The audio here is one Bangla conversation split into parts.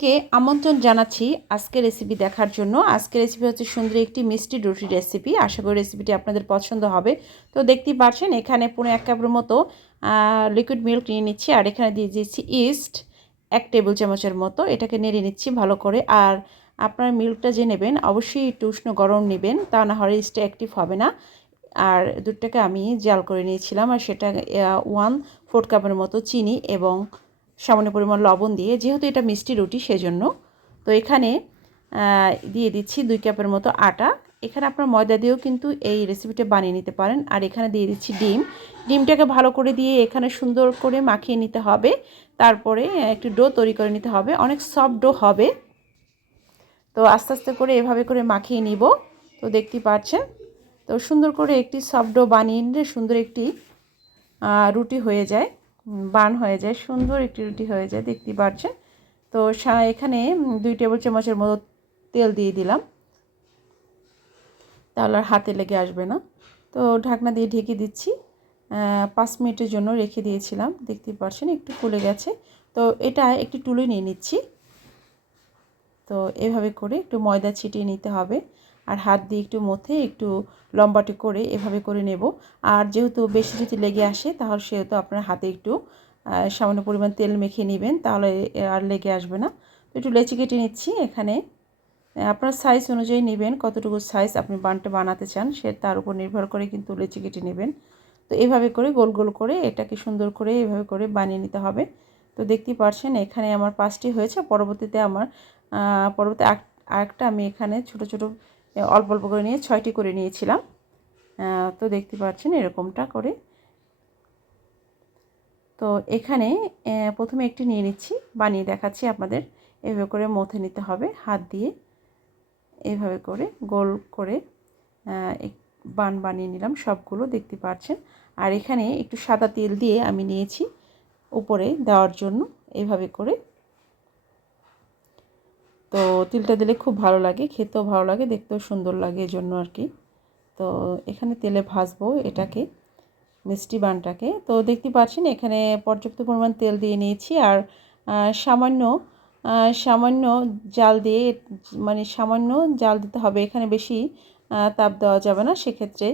কে আমন্ত্রণ জানাচ্ছি আজকের রেসিপি দেখার জন্য। আজকের রেসিপি হচ্ছে সুন্দর একটি মিষ্টি রুটির রেসিপি। আশা করি রেসিপিটি আপনাদের পছন্দ হবে। তো দেখতেই পাচ্ছেন এখানে পৌনে 1 কাপের মতো লিকুইড মিল্ক নিয়ে নিচ্ছি, আর এখানে দিয়ে দিচ্ছি ইস্ট 1 টেবিল চামচের মতো। এটাকে নেড়ে নিচ্ছি ভালো করে। আর আপনার মিল্কটা যে নেবেন অবশ্যই একটু উষ্ণ গরম নেবেন, তা না হলে ইস্টটা অ্যাক্টিভ হবে না। আর দুধটাকে আমি জাল করে নিয়েছিলাম, আর সেটা 1/4 কাপের মতো চিনি এবং সামান্য পরিমাণ লবণ দিয়ে, যেহেতু এটা মিষ্টি রুটি সেজন্য। তো এখানে দিয়ে দিচ্ছি 2 কাপের মতো আটা। এখানে আপনার ময়দা দিয়েও কিন্তু এই রেসিপিটা বানিয়ে নিতে পারেন। আর এখানে দিয়ে দিচ্ছি ডিমটাকে ভালো করে দিয়ে এখানে সুন্দর করে মাখিয়ে নিতে হবে। তারপরে একটু ডো তৈরি করে নিতে হবে, অনেক সফট ডো হবে। তো আস্তে আস্তে করে এভাবে করে মাখিয়ে নিব। তো দেখতেই পাচ্ছেন, তো সুন্দর করে একটি সফট ডো বানিয়ে নিলে সুন্দর একটি রুটি হয়ে যায়, বান হয়ে যায়, সুন্দর একটি রুটি হয়ে যায়, দেখতেই পাচ্ছেন। তো এখানে 2 টেবিল চামচের মতো তেল দিয়ে দিলাম, তাহলে আর হাতে লেগে আসবে না। তো ঢাকনা দিয়ে ঢেকে দিচ্ছি। 5 মিনিটের জন্য রেখে দিয়েছিলাম, দেখতেই পাচ্ছেন একটু ফুলে গেছে। তো এটা একটু তুলে নিয়ে নিচ্ছি। তো এভাবে করে একটু ময়দা ছিটিয়ে নিতে হবে, আর হাত দিয়ে একটু মথে একটু লম্বাটে করে এভাবে করে নেব। আর যেহেতু বেশি যদি লেগে আসে তাহলে সেহেতু আপনার হাতে একটু সামান্য পরিমাণ তেল মেখে নেবেন, তাহলে আর লেগে আসবে না। তো একটু লেচি কেটে নিচ্ছি। এখানে আপনার সাইজ অনুযায়ী নেবেন, কতটুকু সাইজ আপনি বানটা বানাতে চান সে তার উপর নির্ভর করে কিন্তু লেচি কেটে নেবেন। তো এভাবে করে গোল গোল করে এটাকে সুন্দর করে এভাবে করে বানিয়ে নিতে হবে। তো দেখতেই পাচ্ছেন এখানে আমার 5টি হয়েছে। পরবর্তীতে আরেকটা আমি এখানে ছোট ছোট অল্প অল্প করে নিয়ে 6টি করে নিয়েছিলাম। তো দেখতে পাচ্ছেন এরকমটা করে। তো এখানে প্রথমে একটি নিয়ে নিচ্ছি, বানিয়ে দেখাচ্ছি আপনাদের। এভাবে করে মথে নিতে হবে হাত দিয়ে, এভাবে করে গোল করে বান বানিয়ে নিলাম সবগুলো, দেখতে পাচ্ছেন। আর এখানে একটু সাদা তেল দিয়ে আমি নিয়েছি উপরে দেওয়ার জন্য, এভাবে করে। তো তিলটা দিলে খুব ভালো লাগে, খেতেও ভালো লাগে, দেখতেও সুন্দর লাগে, এজন্য আর কি। তো এখানে তেলে ভাজবো এটাকে, মিষ্টি বানটাকে। তো দেখতে পাচ্ছেন এখানে পর্যাপ্ত পরিমাণ তেল দিয়ে নিয়েছি, আর সামান্য সামান্য জাল দিয়ে, মানে সামান্য জাল দিতে হবে। এখানে বেশি তাপ দেওয়া যাবে না, সেক্ষেত্রে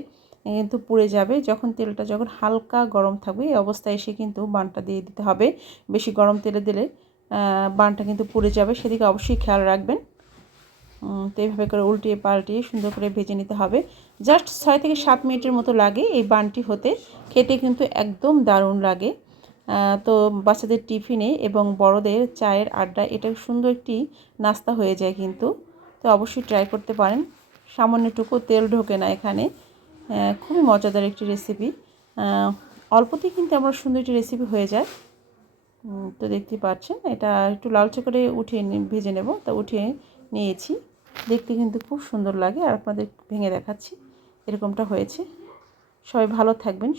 কিন্তু পুড়ে যাবে। যখন হালকা গরম থাকবে এই অবস্থায় এসে কিন্তু বানটা দিয়ে দিতে হবে। বেশি গরম তেলে দিলে বানটা কিন্তু পুড়ে যাবে, সেদিকে অবশ্যই খেয়াল রাখবেন। তো এইভাবে করে উল্টিয়ে পাল্টিয়ে সুন্দর করে ভেজে নিতে হবে। জাস্ট 6 থেকে 7 মিনিটের মতো লাগে এই বানটি হতে। খেতে কিন্তু একদম দারুণ লাগে। তো বাচ্চাদের টিফিনে এবং বড়দের চায়ের আড্ডা এটা সুন্দর একটি নাস্তা হয়ে যায় কিন্তু। তো অবশ্যই ট্রাই করতে পারেন। সামান্যটুকু তেল ঢোকে না এখানে। খুবই মজাদার একটি রেসিপি। অল্পতেই কিন্তু আমার সুন্দর একটি রেসিপি হয়ে যায়। তো দেখতেই পাচ্ছেন এটা একটু লালচে করে উঠিয়ে ভেজে নেব। তা উঠিয়ে নিয়েছি, দেখতে কিন্তু খুব সুন্দর লাগে। আর আপনাদের ভেঙে দেখাচ্ছি, এরকমটা হয়েছে। সবাই ভালো থাকবেন।